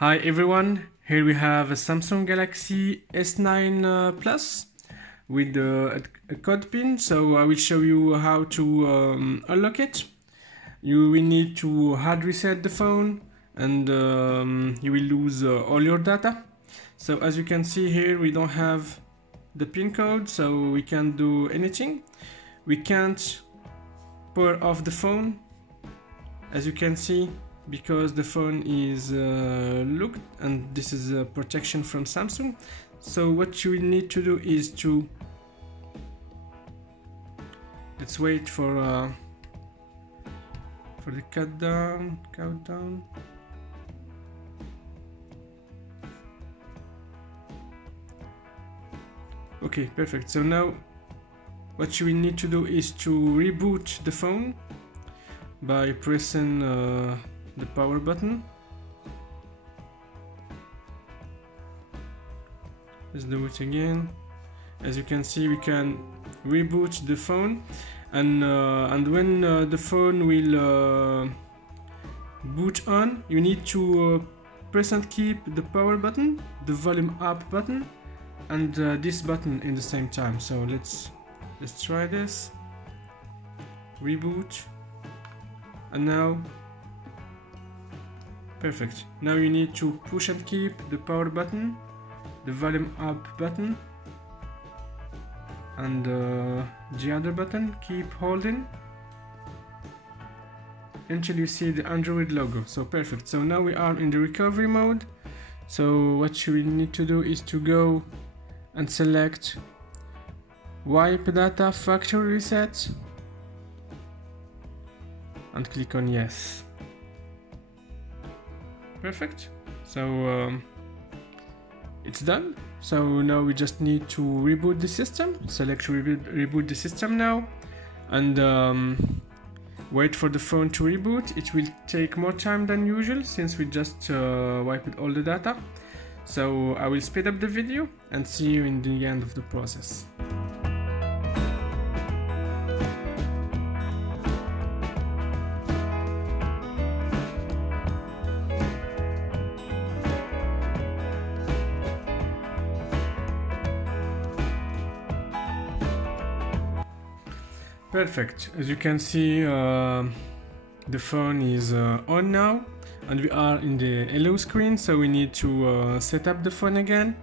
Hi everyone, here we have a Samsung Galaxy S10 Plus with a code pin. So I will show you how to unlock it. You will need to hard reset the phone and you will lose all your data. So as you can see here, we don't have the pin code, so we can't do anything. We can't power off the phone, as you can see, because the phone is locked, and this is a protection from Samsung. So what you will need to do is to let's wait for the countdown. Okay, perfect. So now what you will need to do is to reboot the phone by pressing the power button. Let's do it again. As you can see, we can reboot the phone, and when the phone will boot on, you need to press and keep the power button, the volume up button, and this button in the same time. So let's try this. Reboot, and now perfect. Now you need to push and keep the power button, the volume up button, and the other button. Keep holding until you see the Android logo. So perfect. So now we are in the recovery mode. So what you will need to do is to go and select wipe data factory reset and click on yes. Perfect. So it's done. So now we just need to reboot the system. Select reboot the system now, and wait for the phone to reboot. It will take more time than usual since we just wiped all the data. So I will speed up the video and see you in the end of the process. Perfect. As you can see, the phone is on now, and we are in the hello screen. So we need to set up the phone again.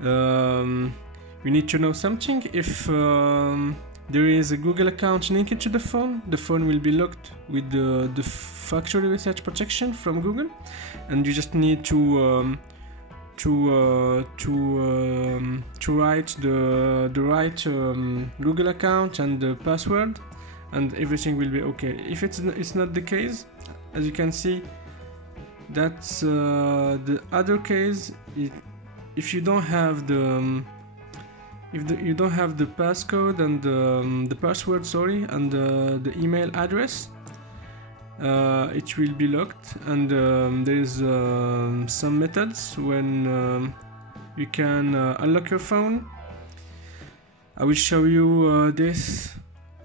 We need to know something. If there is a Google account linked to the phone will be locked with the factory reset protection from Google, and you just need to write the right Google account and the password, and everything will be okay. If it's not the case, as you can see, that's the other case. If you don't have the you don't have the passcode and the password, sorry, and the email address, it will be locked. And there is some methods when you can unlock your phone. I will show you this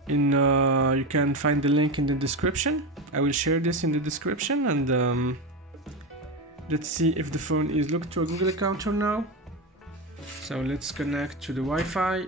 in you can find the link in the description. I will share this in the description, and let's see if the phone is locked to a Google account or now. So let's connect to the Wi-Fi.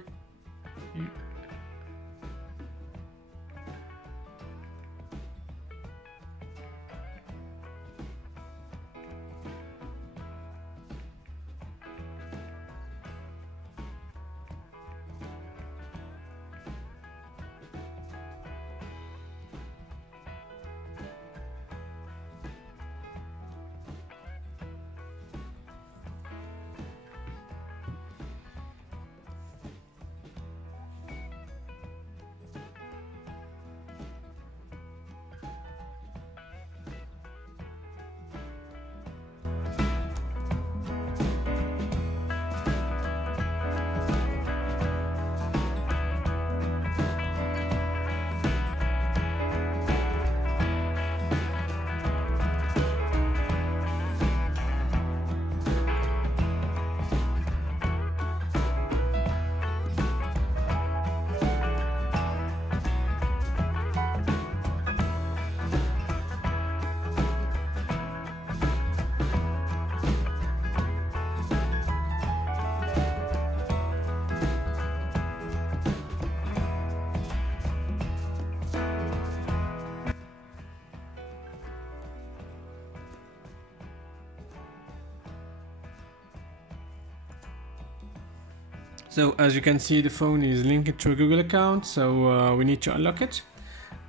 So as you can see, the phone is linked to a Google account, so we need to unlock it.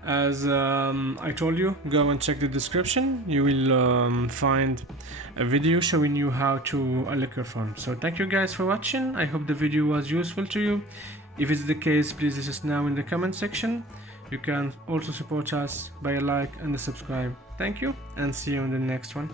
As I told you, go and check the description. You will find a video showing you how to unlock your phone. So thank you guys for watching. I hope the video was useful to you. If it's the case, please let us know in the comment section. You can also support us by a like and a subscribe. Thank you, and see you in the next one.